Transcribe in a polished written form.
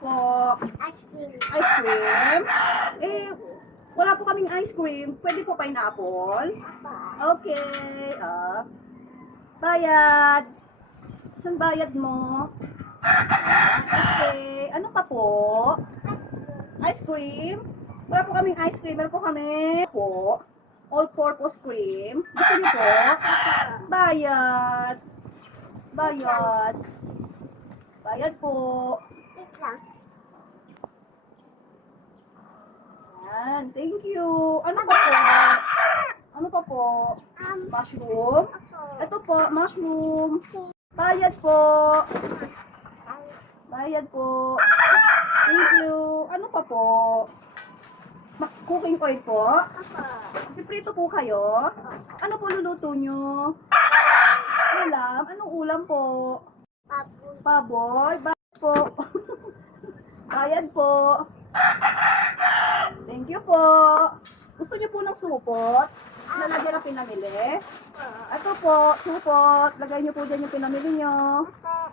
po? Ice cream. Ice cream? Eh, wala po kaming ice cream. Pwede po pineapple? Apa. Okay. Bayad. Saan bayad mo? Okay. Ano pa po? Ice cream? Wala po kaming ice cream. Meron po kami po. All-purpose cream. Gusto niyo po? Bayad. Bayad. Bayad po. Wait lang. Yan. Thank you. Ano pa po? Ano pa po? Mushroom? Ito po, mushroom. Bayad po. Bayad po. Thank you. Ano pa po? Cooking oil po? Apa. Piprito po kayo? Ano po luluto nyo? Ulam? Anong ulam po? Baboy. Paboy? Bayad po. Bayad po. Thank you po. Gusto niyo po ng supot? Lalagyan ng pinamili? Ito po, supot. Lagay niyo po dyan yung pinamili nyo. Apa.